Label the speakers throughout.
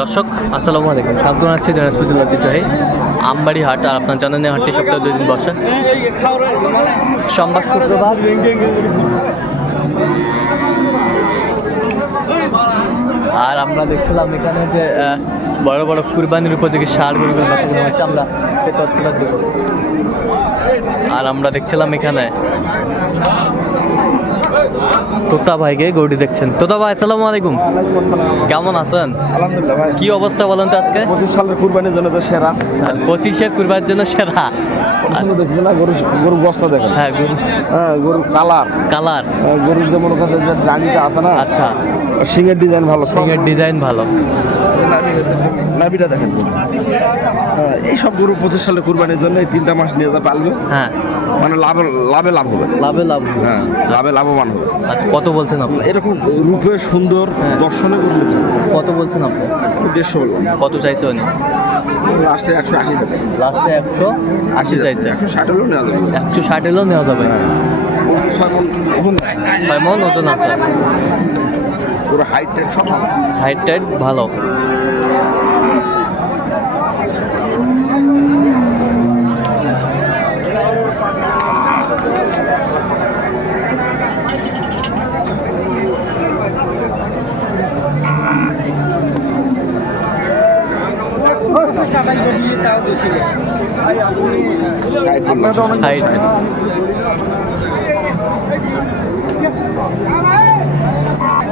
Speaker 1: দর্শক, আসসালামু আলাইকুম। স্বাগত জেলার ঐতিহ্যবাহী আমবাড়ি হাট, আর আপনার জানেন হাটটি সপ্তাহে দুই দিন বসে। সোমবার, শুক্রবার। আর আমরা দেখছিলাম এখানে যে বড় বড় কুরবানির উপযোগী সার গরুগুলো বাচ্চাগুলো হচ্ছে আমরা আর আমরা দেখছিলাম এখানে তোতা ভাইকে গৌরি দেখছেন। তোতা ভাই আসসালামু আলাইকুম। কেমন আছেন?
Speaker 2: আলহামদুলিল্লাহ ভাই।
Speaker 1: কি অবস্থা বলেন তো আজকে?
Speaker 2: পঁচিশ সালের কুরবানির জন্য তো সেরা।
Speaker 1: আর পঁচিশে কুরবানির জন্য সেরা।
Speaker 2: দেখবেন না গরু গরুর বস্তা দেখেন।
Speaker 1: হ্যাঁ গরু
Speaker 2: হ্যাঁ গরুর কালার।
Speaker 1: কালার।
Speaker 2: গরুর যে মনে করেন যে আছে না?
Speaker 1: আচ্ছা।
Speaker 2: সিংয়ের ডিজাইন ভালো।
Speaker 1: সিংয়ের ডিজাইন ভালো।
Speaker 2: নাবিটা দেখেন। হ্যাঁ, এই সব গরু পঁচিশ সালে কুরবানির জন্য এই তিনটা মাস নিয়ে পালবে
Speaker 1: হ্যাঁ।
Speaker 2: মানে লাভে লাভে লাভ হবে।
Speaker 1: লাভে লাভ
Speaker 2: হ্যাঁ লাভে লাভবান হবে।
Speaker 1: আচ্ছা কত বলছেন আপনি?
Speaker 2: এরকম রূপে সুন্দর
Speaker 1: হ্যাঁ।
Speaker 2: দর্শনে গরু
Speaker 1: কত বলছেন আপনি?
Speaker 2: দেড়শো বললাম।
Speaker 1: কত চাইছে উনি?
Speaker 2: লাস্টে একশো আশি যাচ্ছে
Speaker 1: লাস্টে একশো আশি চাইছে।
Speaker 2: একশো ষাট হলেও নেওয়া যাবে।
Speaker 1: একশো ষাট এলেও নেওয়া যাবে।
Speaker 2: ওজন
Speaker 1: ছয় মন ওজন আছে।
Speaker 2: পুরো হাইট টাইট সব ভালো।
Speaker 1: হাইট টাইট ভালো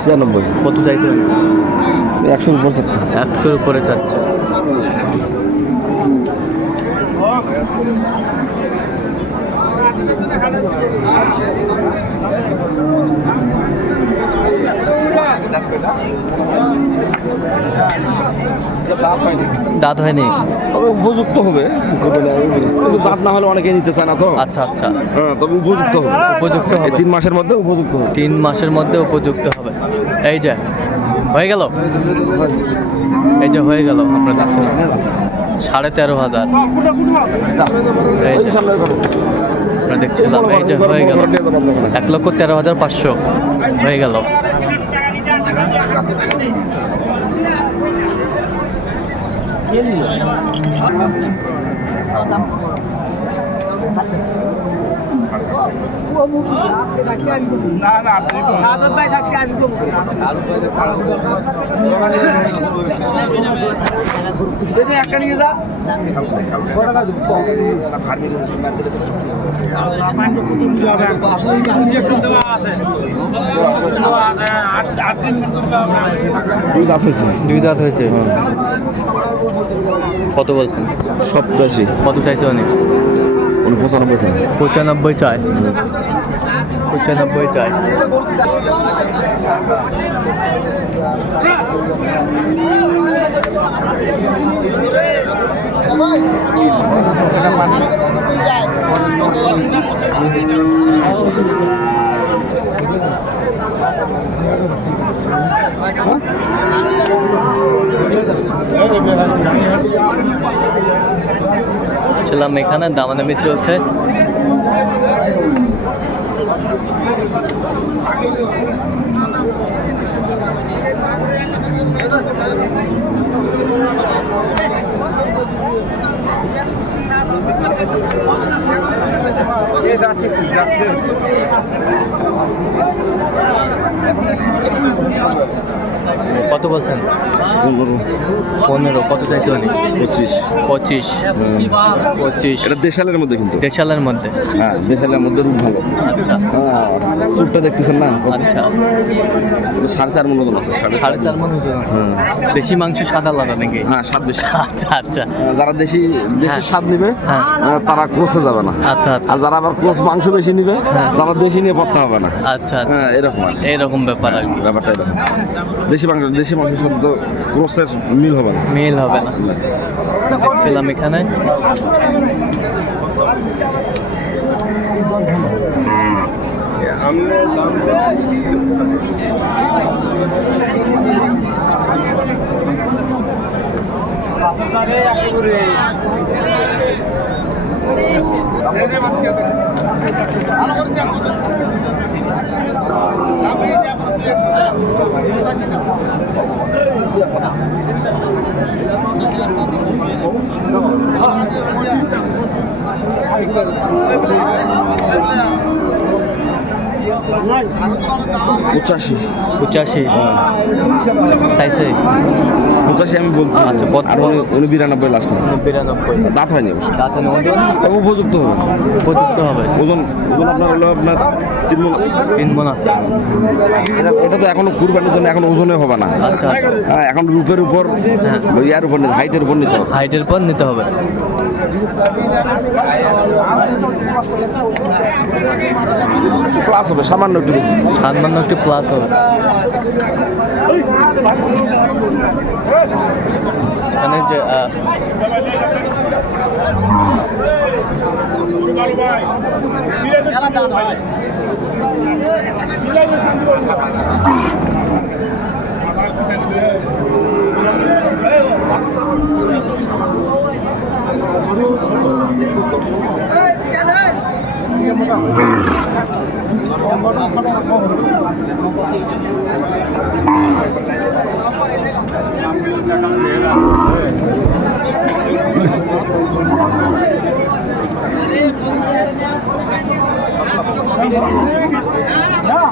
Speaker 2: ছিয়ানব্বই।
Speaker 1: কত চাইছেন?
Speaker 2: একশোর উপর চাচ্ছে।
Speaker 1: একশোর উপরে চাচ্ছে।
Speaker 2: দাঁত হয়নি। উপযুক্ত হবে। কিন্তু দাঁত না হলে অনেকে নিতে চায় না তো।
Speaker 1: আচ্ছা আচ্ছা।
Speaker 2: হ্যাঁ তবে উপযুক্ত হবে।
Speaker 1: উপযুক্ত হবে।
Speaker 2: তিন মাসের মধ্যে উপযুক্ত হবে।
Speaker 1: তিন মাসের মধ্যে উপযুক্ত হবে। এই যে হয়ে গেল? এই যে হয়ে গেল আমরা দেখছিলাম সাড়ে তেরো হাজার। আমরা দেখছিলাম এই যে হয়ে গেল। এক লক্ষ তেরো হাজার পাঁচশো। হয়ে গেল।
Speaker 2: দুই দাঁত হয়েছে
Speaker 1: দুই দাঁত হয়েছে। কত বলছেন?
Speaker 2: সপ্তাশি।
Speaker 1: কত চাইছে উনি?
Speaker 2: পঁচানব্বই চাই।
Speaker 1: পঁচানব্বই চায় পঁচানব্বই চায় ছিলাম এখানে দামাদামি চলছে। যাচ্ছে যাচ্ছে কত বলছেন?
Speaker 2: পনেরো।
Speaker 1: পনেরো কত চাইছে উনি?
Speaker 2: পঁচিশ।
Speaker 1: পঁচিশ। পঁচিশ।
Speaker 2: এটা দেশালের মধ্যে কিন্তু।
Speaker 1: দেশালের মধ্যে।
Speaker 2: হ্যাঁ দেশালের মধ্যে রূপ ভালো।
Speaker 1: আচ্ছা।
Speaker 2: হ্যাঁ চুটটা দেখতেছেন না?
Speaker 1: আচ্ছা।
Speaker 2: সাড়ে চার মন আছে
Speaker 1: সাড়ে চার মন। দেশি মাংস সাদা আলাদা নাকি?
Speaker 2: হ্যাঁ স্বাদ বেশি।
Speaker 1: আচ্ছা আচ্ছা।
Speaker 2: যারা দেশি দেশি
Speaker 1: হ্যাঁ।
Speaker 2: স্বাদ নিবে
Speaker 1: হ্যাঁ।
Speaker 2: তারা ক্রোসে যাবে না।
Speaker 1: আচ্ছা আচ্ছা।
Speaker 2: আর যারা আবার ক্রোস মাংস বেশি নিবে
Speaker 1: হ্যাঁ।
Speaker 2: তারা দেশি নিয়ে পড়তে হবে না।
Speaker 1: আচ্ছা আচ্ছা।
Speaker 2: হ্যাঁ এরকম আর
Speaker 1: ব্যাপার আর কি।
Speaker 2: ব্যাপারটা এরকম। দেশি দেশি মাংস দেশি মাংসের সাথে তো প্রসেস মিল হবে না।
Speaker 1: মিল হবে না। দেখছিলাম এখানে।
Speaker 2: পঁচাশি।
Speaker 1: পঁচাশি। চাইছে?
Speaker 2: পঁচাশি আমি বলছি।
Speaker 1: আচ্ছা, কত?
Speaker 2: উনি বিরানব্বই লাস্ট
Speaker 1: বিরানব্বই।
Speaker 2: দাঁত হয়নি অবশ্য।
Speaker 1: তাতে ওজন?
Speaker 2: উপযুক্ত হবে।
Speaker 1: উপযুক্ত হবে।
Speaker 2: ওজন ওজন আপনার হলো আপনার তিন মণ।
Speaker 1: তিন মন আছে।
Speaker 2: এটা এটা তো এখনও কুরবানির জন্য এখন ওজনে হবে না।
Speaker 1: আচ্ছা আচ্ছা।
Speaker 2: হ্যাঁ এখন রূপের উপর
Speaker 1: হ্যাঁ।
Speaker 2: ইয়ার উপর নিতে হাইটের উপর নিতে হবে।
Speaker 1: হাইটের পর নিতে হবে।
Speaker 2: প্লাস হবে সামান্য একটু।
Speaker 1: সামান্য একটু প্লাস হবে এখানে যে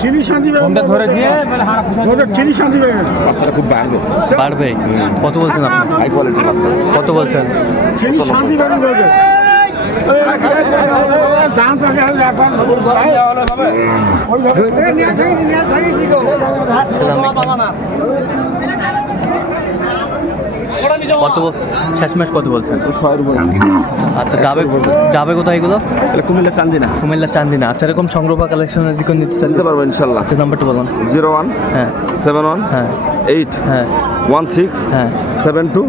Speaker 3: চিনি শান্তি
Speaker 1: ফোনটা ধরে দিয়ে
Speaker 3: চিনি শান্তি
Speaker 2: বাচ্চাটা খুব বাড়বে।
Speaker 1: পারবে কত বলছেন আপনি?
Speaker 2: হাই কোয়ালিটির বাচ্চা।
Speaker 1: কত বলছেন?
Speaker 3: চিনি শান্তি দাম থাকে।
Speaker 1: কত শেষমেশ কত বলছেন? আচ্ছা যাবে যাবে কোথায় এগুলো?
Speaker 2: কুমিল্লা চান্দিনা।
Speaker 1: কুমিল্লা চান্দিনা। আচ্ছা এরকম সংগ্রহ বা কালেকশনের দিকে নিতে চান
Speaker 2: নিতে পারব ইনশাল্লাহ।
Speaker 1: আচ্ছা নাম্বারটা বলুন।
Speaker 2: জিরো ওয়ান
Speaker 1: হ্যাঁ।
Speaker 2: সেভেন ওয়ান
Speaker 1: হ্যাঁ।
Speaker 2: এইট
Speaker 1: হ্যাঁ।
Speaker 2: ওয়ান সিক্স
Speaker 1: হ্যাঁ।
Speaker 2: Seven two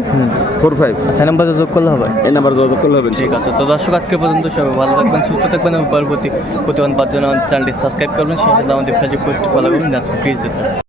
Speaker 2: four five.
Speaker 1: আচ্ছা নাম্বারে যোগ করলে হবে?
Speaker 2: এই নাম্বার যোগাযোগ করলে হবে
Speaker 1: ঠিক আছে তো দর্শক আজকে পর্যন্ত সবাই ভালো থাকবেন সুস্থ থাকবেন এবং পরবর্তী প্রতিবাদ পাওয়ার জন্য আমাদের চ্যানেলটি সাবস্ক্রাইব করবেন সেই সাথে আমাদের ফেসবুক পোস্ট ফলো করবেন প্লিজ যেতে